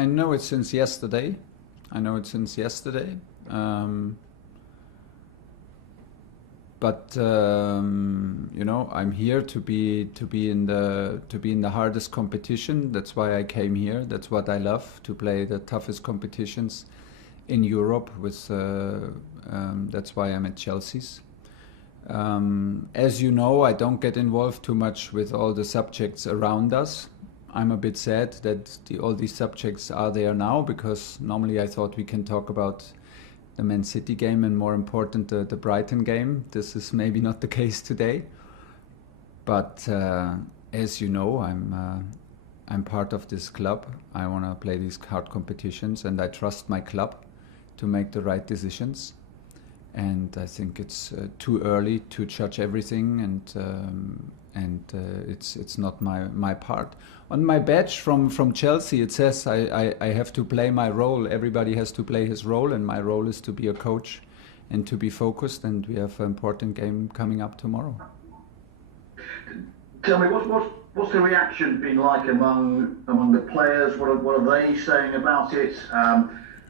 I know it since yesterday. But I'm here to be in the hardest competition. That's why I came here. That's what I love, to play the toughest competitions in Europe. That's why I'm at Chelsea's. As you know, I don't get involved too much with all the subjects around us. I'm a bit sad that all these subjects are there now, because normally I thought we can talk about the Man City game and, more important, the Brighton game. This is maybe not the case today. But as you know, I'm part of this club. I want to play these hard competitions, and I trust my club to make the right decisions. And I think it's too early to judge everything, and it's not my part. On my badge from Chelsea, it says I have to play my role. Everybody has to play his role, and my role is to be a coach and to be focused. And we have an important game coming up tomorrow. Tell me, what's the reaction been like among the players? What are they saying about it?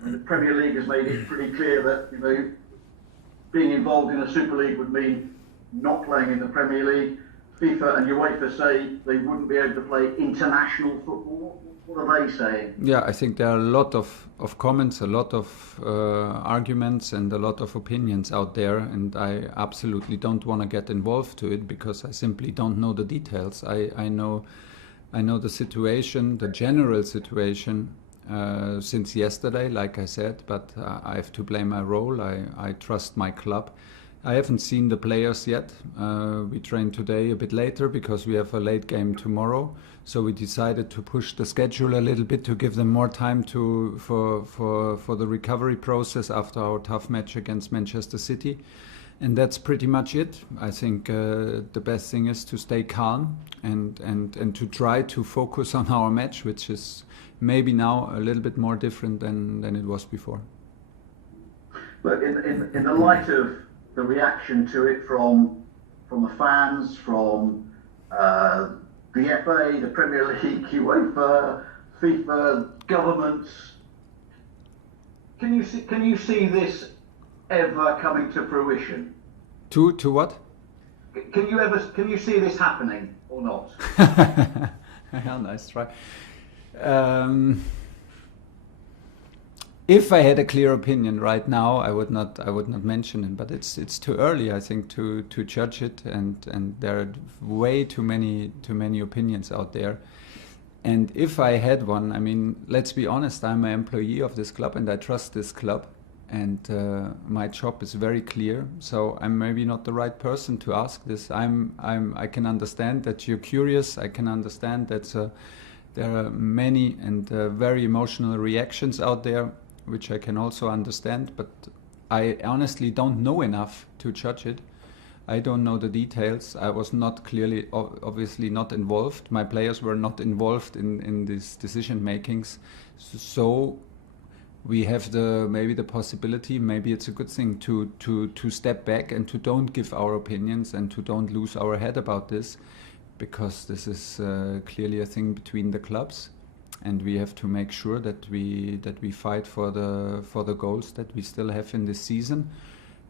The Premier League has made it pretty clear that being involved in a Super League would mean not playing in the Premier League. FIFA and UEFA say they wouldn't be able to play international football. What are they saying? Yeah, I think there are a lot of comments, a lot of arguments, and a lot of opinions out there, and I absolutely don't want to get involved to it, because I simply don't know the details. I know the situation, the general situation, since yesterday, like I said, but I have to play my role. I trust my club. I haven't seen the players yet. We trained today a bit later because we have a late game tomorrow. So we decided to push the schedule a little bit to give them more time for the recovery process after our tough match against Manchester City. And that's pretty much it. I think the best thing is to stay calm and to try to focus on our match, which is maybe now a little bit more different than it was before. But in the light of the reaction to it from the fans, from the FA, the Premier League, UEFA, FIFA, governments, can you see this ever coming to fruition? To what? Can you see this happening or not? Yeah, nice try. If I had a clear opinion right now, I would not mention it. But it's too early, I think, to judge it, and there are way too many opinions out there. And if I had one, I mean, let's be honest, I'm an employee of this club, and I trust this club, and my job is very clear. So I'm maybe not the right person to ask this. I can understand that you're curious. I can understand that there are many and very emotional reactions out there, which I can also understand, but I honestly don't know enough to judge it. I don't know the details. I was not clearly, obviously not involved. My players were not involved in these decision makings. So we have maybe the possibility, maybe it's a good thing to step back and to don't give our opinions and to don't lose our head about this, because this is clearly a thing between the clubs. And we have to make sure that we fight for the goals that we still have in this season,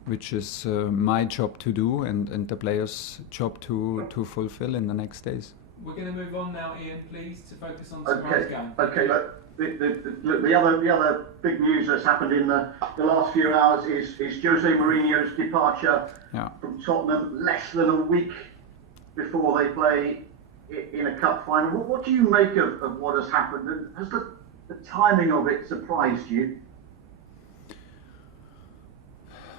which is my job to do and the players' job to fulfill in the next days. We're going to move on now, Ian, please, to focus on tomorrow's game. Okay. The other big news that's happened in the last few hours is Jose Mourinho's departure from Tottenham less than a week before they play in a cup final. What do you make of what has happened? Has the timing of it surprised you?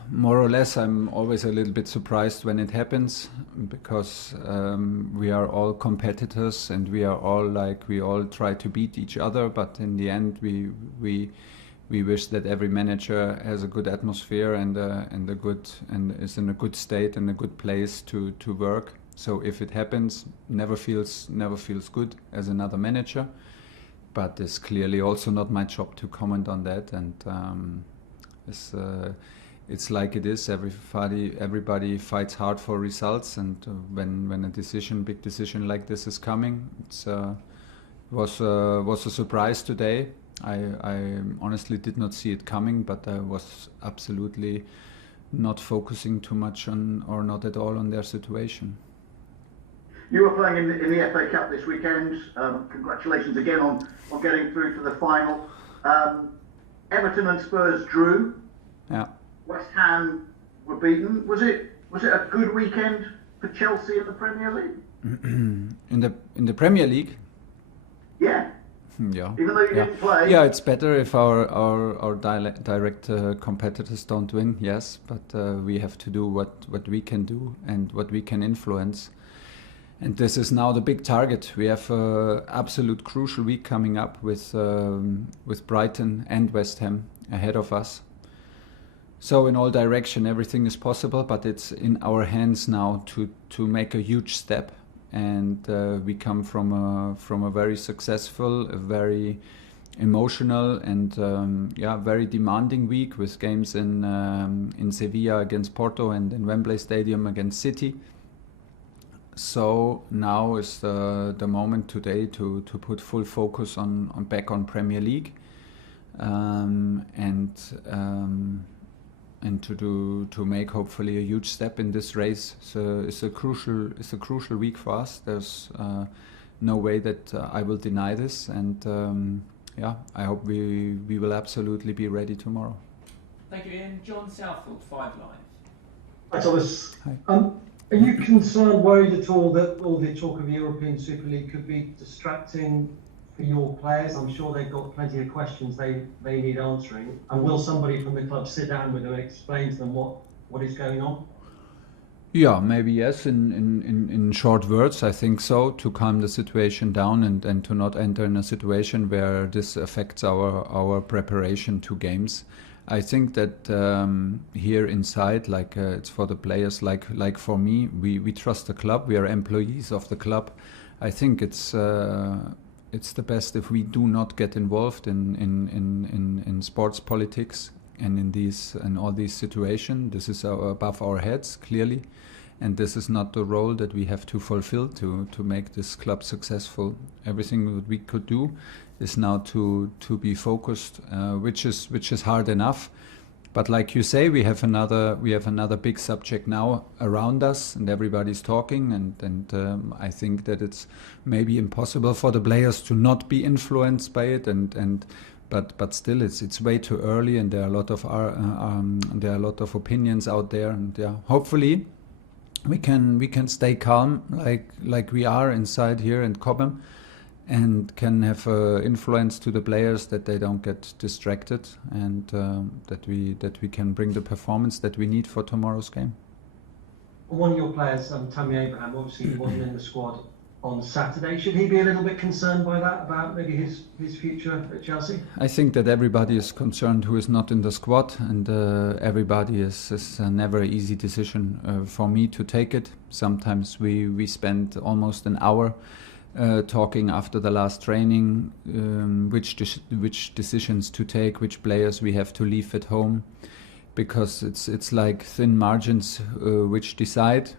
More or less, I'm always a little bit surprised when it happens, because we are all competitors and we all try to beat each other, but in the end we wish that every manager has a good atmosphere and is in a good state and a good place to work. So if it happens, never feels good as another manager. But it's clearly also not my job to comment on that. And it's like it is. Everybody fights hard for results. And when a big decision like this is coming, it was a surprise today. I honestly did not see it coming, but I was absolutely not focusing too much on, or not at all, on their situation. You were playing in the FA Cup this weekend. Congratulations again on getting through to the final. Everton and Spurs drew. Yeah. West Ham were beaten. Was it a good weekend for Chelsea in the Premier League? in the Premier League? Yeah. Yeah. Even though you didn't play. Yeah, it's better if our direct competitors don't win. Yes, but we have to do what we can do and what we can influence. And this is now the big target. We have an absolute crucial week coming up with Brighton and West Ham ahead of us. So in all direction, everything is possible, but it's in our hands now to make a huge step. And we come from a very successful, a very emotional, and very demanding week with games in Sevilla against Porto and in Wembley Stadium against City. So now is the moment today to put full focus on back on Premier League, and to make hopefully a huge step in this race. So it's a crucial week for us. There's no way that I will deny this, and I hope we will absolutely be ready tomorrow. Thank you, Ian. John Southfield, 5 Live. Hi, Thomas. Hi. Are you concerned, worried at all that all the talk of the European Super League could be distracting for your players? I'm sure they've got plenty of questions they need answering. And will somebody from the club sit down with them and explain to them what is going on? Yeah, maybe yes. In short words, I think so, to calm the situation down and to not enter in a situation where this affects our preparation to games. I think that here inside, like it's for the players, like for me, we trust the club. We are employees of the club. I think it's the best if we do not get involved in sports politics and in all these situations. This is above our heads, clearly, and this is not the role that we have to fulfill to make this club successful. Everything that we could do is now to be focused, which is hard enough. But like you say, we have another big subject now around us, and everybody's talking, and I think that it's maybe impossible for the players to not be influenced by it, but still it's way too early, and there are a lot of opinions out there, and hopefully we can stay calm like we are inside here in Cobham, and can have influence to the players that they don't get distracted, and that we can bring the performance that we need for tomorrow's game. One of your players, Tammy Abraham, obviously he wasn't in the squad on Saturday. Should he be a little bit concerned by that, about maybe his future at Chelsea? I think that everybody is concerned who is not in the squad, and everybody is never an easy decision for me to take it. Sometimes we spend almost an hour talking after the last training, which decisions to take, which players we have to leave at home, because it's like thin margins which decide.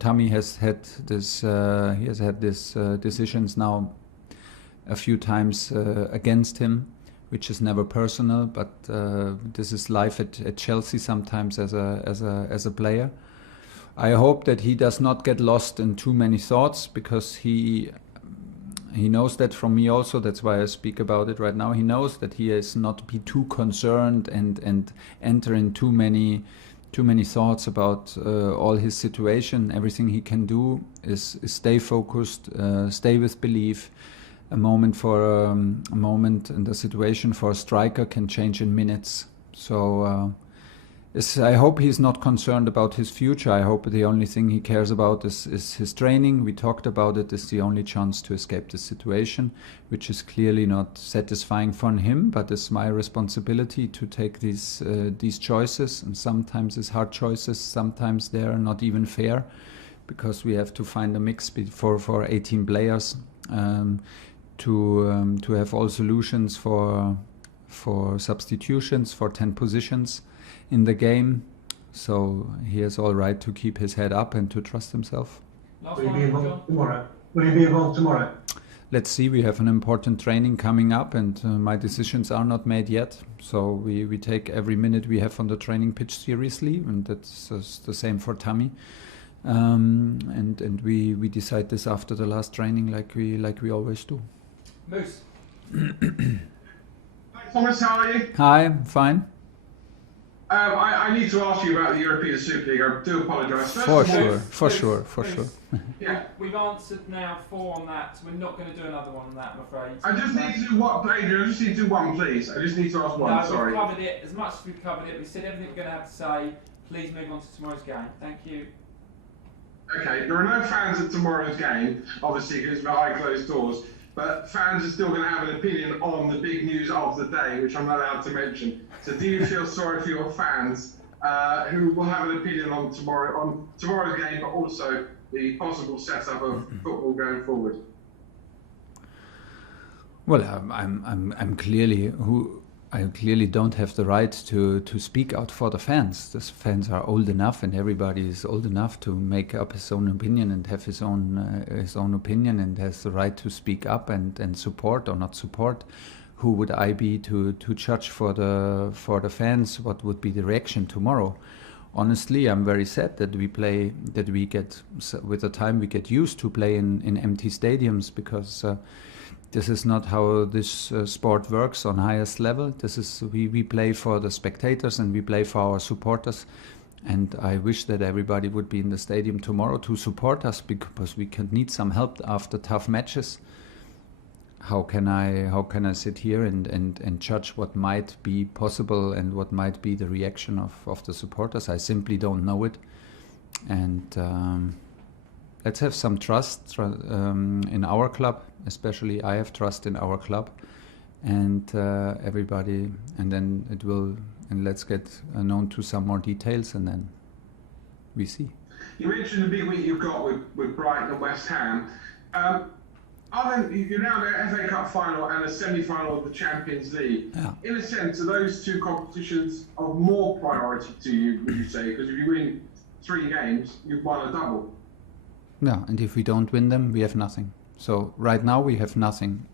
Tammy has had this decisions now a few times against him, which is never personal, but this is life at Chelsea sometimes as a player. I hope that he does not get lost in too many thoughts, because he knows that from me also. That's why I speak about it right now. He knows that he is not be too concerned and enter in too many thoughts about all his situation. Everything he can do is stay focused, stay with belief. A moment and a situation for a striker can change in minutes. So I hope he's not concerned about his future. I hope the only thing he cares about is his training. We talked about it. It's the only chance to escape the situation, which is clearly not satisfying for him, but it's my responsibility to take these choices. And sometimes it's hard choices. Sometimes they are not even fair, because we have to find a mix for 18 players to have all solutions for substitutions for 10 positions in the game. So he has all right to keep his head up and to trust himself. Last Will he one, be John. involved tomorrow? Will he be involved tomorrow? let's see. We have an important training coming up, and my decisions are not made yet. So we take every minute we have on the training pitch seriously, and that's the same for Tammy. And we decide this after the last training, like we always do. Moose. Hi Thomas, how are you? Hi, I'm fine. I need to ask you about the European Super League. I do apologise. For sure. Yeah. We've answered now 4 on that. We're not going to do another one on that, I'm afraid. I just need to do one, Adrian. I just need to do one, please. I just need to ask one. No, Sorry. we've covered it. As much as we've covered it, we said everything we're going to have to say. Please move on to tomorrow's game. Thank you. Okay, there are no fans at tomorrow's game, obviously, because it's behind closed doors. But fans are still going to have an opinion on the big news of the day, which I'm not allowed to mention. So do you feel sorry for your fans who will have an opinion on tomorrow's game, but also the possible setup of football going forward? Well, I clearly don't have the right to speak out for the fans. The fans are old enough, and everybody is old enough to make up his own opinion and have his own opinion, and has the right to speak up and support or not support. Who would I be to judge for the fans? What would be the reaction tomorrow? Honestly, I'm very sad that we get with the time we get used to play in empty stadiums, because this is not how this sport works on highest level. We play for the spectators, and we play for our supporters. And I wish that everybody would be in the stadium tomorrow to support us, because we can need some help after tough matches. How can I sit here and judge what might be possible and what might be the reaction of the supporters? I simply don't know it. And let's have some trust in our club. Especially I have trust in our club, and everybody, and then let's get known to some more details, and then we see. You mentioned the big week you've got with Brighton and West Ham. You're now in the FA Cup final and a semi-final of the Champions League. Yeah. In a sense, are those two competitions of more priority to you, would you say? Because if you win 3 games, you've won a double. Yeah, and if we don't win them, we have nothing. So right now we have nothing.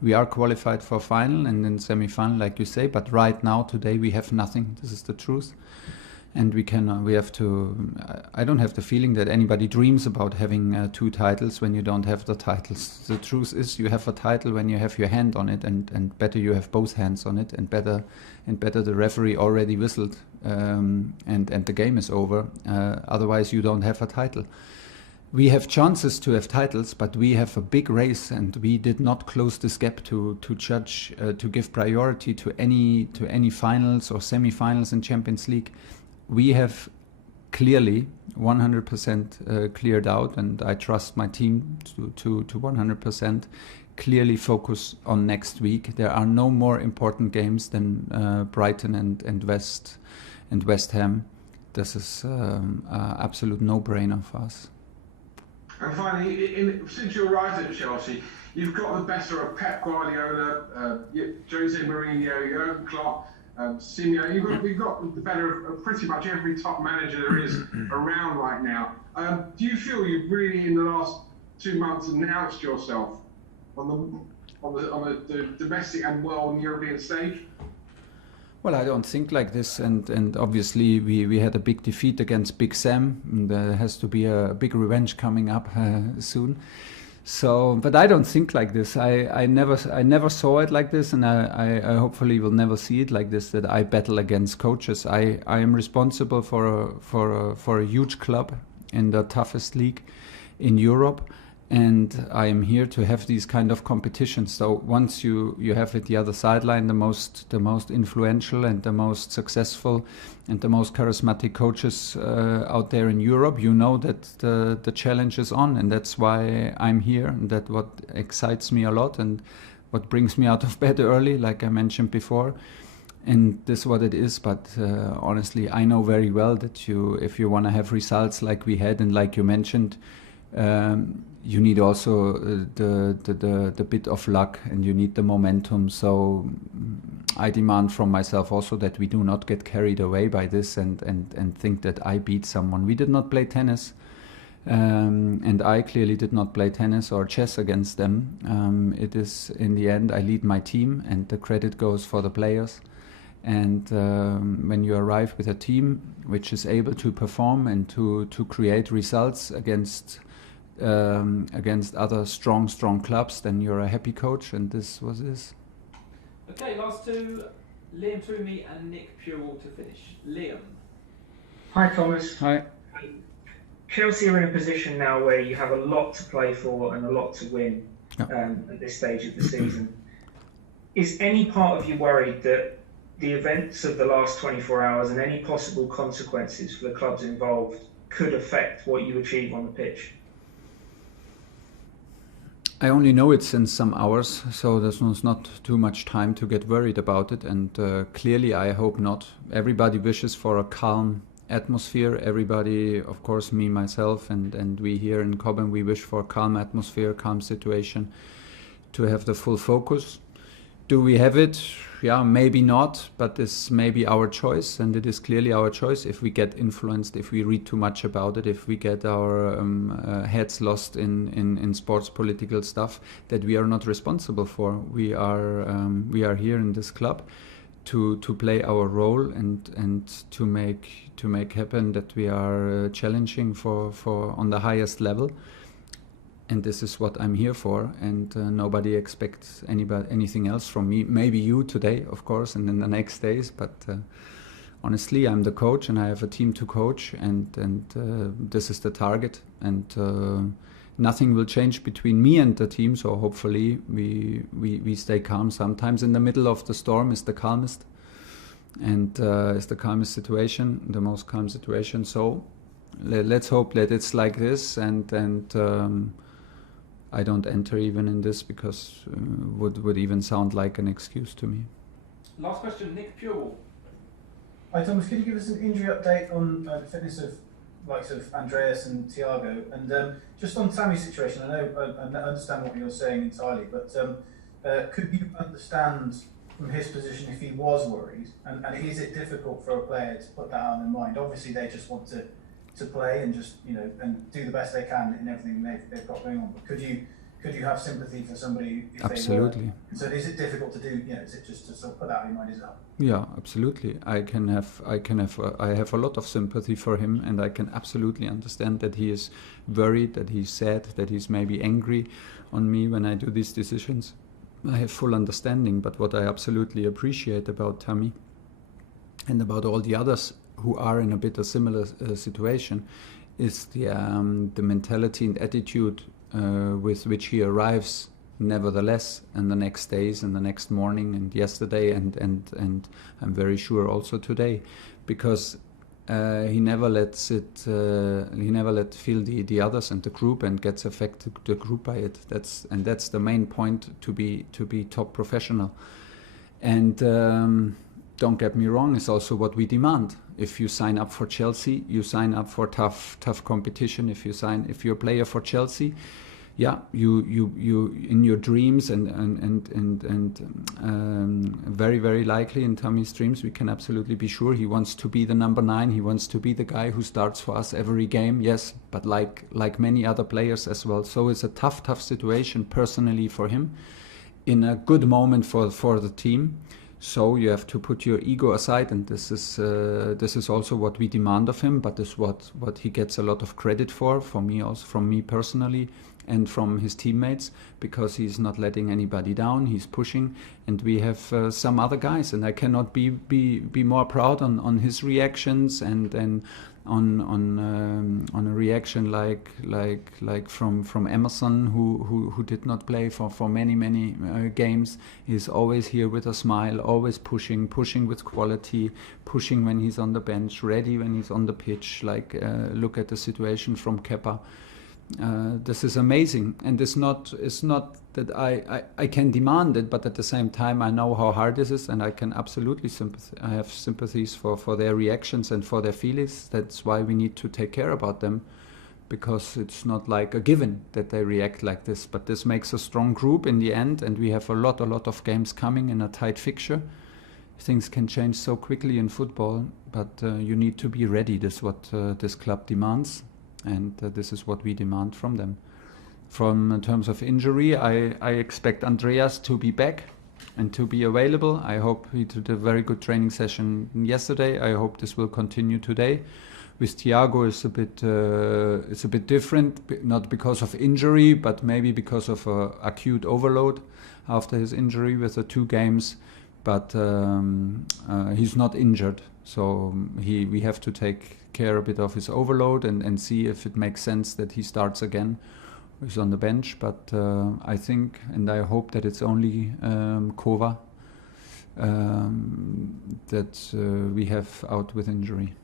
We are qualified for final and then semi-final, like you say. But right now, today, we have nothing. This is the truth. And we have to. I don't have the feeling that anybody dreams about having 2 titles when you don't have the titles. The truth is, you have a title when you have your hand on it, and better you have both hands on it, and better the referee already whistled, and the game is over. Otherwise, you don't have a title. We have chances to have titles, but we have a big race, and we did not close this gap to judge, to give priority to any finals or semi-finals in Champions League. We have clearly 100% cleared out, and I trust my team to 100% clearly focus on next week. There are no more important games than Brighton and West Ham. This is absolute no-brainer for us. And finally, since you arrived at Chelsea, you've got the better of Pep Guardiola, Jose Mourinho, Jurgen Klopp, Simeone. You've got the better of pretty much every top manager there is around right now. Do you feel you've really, in the last 2 months, announced yourself on the domestic and world and European stage? Well, I don't think like this, and obviously we had a big defeat against Big Sam, and there has to be a big revenge coming up soon. So, but I don't think like this. I never saw it like this, and I hopefully will never see it like this. That I battle against coaches. I am responsible for a huge club in the toughest league in Europe. And I am here to have these kind of competitions. So once you have at the other sideline the most influential and the most successful and the most charismatic coaches out there in Europe, you know that the challenge is on, and that's why I'm here. And that what excites me a lot and what brings me out of bed early, like I mentioned before. And this is what it is. But honestly, I know very well that if you want to have results like we had and like you mentioned. You need also the bit of luck, and you need the momentum. So I demand from myself also that we do not get carried away by this and think that I beat someone. We did not play tennis. And I clearly did not play tennis or chess against them. It is, in the end, I lead my team, and the credit goes for the players. And when you arrive with a team which is able to perform and to create results against other strong clubs, then you're a happy coach, and this was this. Okay, last two, Liam Toomey and Nick Purell to finish. Liam. Hi Thomas. Hi. Chelsea are in a position now where you have a lot to play for and a lot to win Yeah. at this stage of the season. Is any part of you worried that the events of the last 24 hours and any possible consequences for the clubs involved could affect what you achieve on the pitch? I only know it since some hours, so there's not too much time to get worried about it, and clearly I hope not. Everybody wishes for a calm atmosphere. Everybody, of course, me, myself, and we here in Cobham, we wish for a calm atmosphere, calm situation, to have the full focus. Do we have it? Yeah, maybe not, but this may be our choice, and it is clearly our choice if we get influenced, if we read too much about it, if we get our heads lost in sports political stuff that we are not responsible for. We are here in this club to play our role and to make happen that we are challenging for on the highest level. And this is what I'm here for, and nobody expects anything else from me. Maybe you today, of course, and in the next days. But honestly, I'm the coach, and I have a team to coach, and this is the target. And nothing will change between me and the team. So hopefully, we stay calm. Sometimes in the middle of the storm is the calmest, and is the calmest situation, the most calm situation. So let's hope that it's like this, and I don't enter even in this because would even sound like an excuse to me. Last question, Nick Purell. Hi Thomas, could you give us an injury update on the fitness of likes of Andreas and Thiago, and just on Tammy's situation? I know I understand what you're saying entirely, but could you understand from his position if he was worried, and is it difficult for a player to put that on their mind? Obviously, they just want to play and just and do the best they can in everything they've got going on. But could you have sympathy for somebody if Absolutely. they were? So is it difficult to do? Is it just to sort of put that in your mind? Is that? Yeah, absolutely. I have a lot of sympathy for him, and I can absolutely understand that he is worried, that he's sad, that he's maybe angry on me when I do these decisions. I have full understanding, but what I absolutely appreciate about Tammy and about all the others who are in a bit a similar situation is the mentality and attitude with which he arrives nevertheless, and the next days and the next morning and yesterday and I'm very sure also today, because he never lets it he never let feel the others and the group and gets affected the group by it. That's the main point, to be top professional. And don't get me wrong, it's also what we demand. If you sign up for Chelsea, you sign up for tough competition. If you're a player for Chelsea, yeah, you in your dreams and very, very likely in Tammy's dreams, we can absolutely be sure he wants to be the number 9. He wants to be the guy who starts for us every game. Yes, but like many other players as well. So it's a tough situation personally for him, in a good moment for the team. So you have to put your ego aside, and this is also what we demand of him. But this is what he gets a lot of credit for me, also from me personally, and from his teammates, because he's not letting anybody down. He's pushing, and we have some other guys, and I cannot be more proud on his reactions and on a reaction like from Emerson, who did not play for many games. He's always here with a smile, always pushing with quality, pushing when he's on the bench, ready when he's on the pitch. Look at the situation from Kepa. This is amazing, and it's not that I can demand it, but at the same time I know how hard this is, and I can absolutely I have sympathies for their reactions and for their feelings. That's why we need to take care about them, because it's not like a given that they react like this. But this makes a strong group in the end, and we have a lot of games coming in a tight fixture. Things can change so quickly in football, but you need to be ready. This is what this club demands. and this is what we demand from them. From in terms of injury, I expect Andreas to be back and to be available. I hope he did a very good training session yesterday. I hope this will continue today. With Thiago, it's a bit different, not because of injury, but maybe because of acute overload after his injury with the 2 games. But he's not injured, so we have to take care a bit of his overload and see if it makes sense that he starts again. He's on the bench, but I think and I hope that it's only Kova that we have out with injury.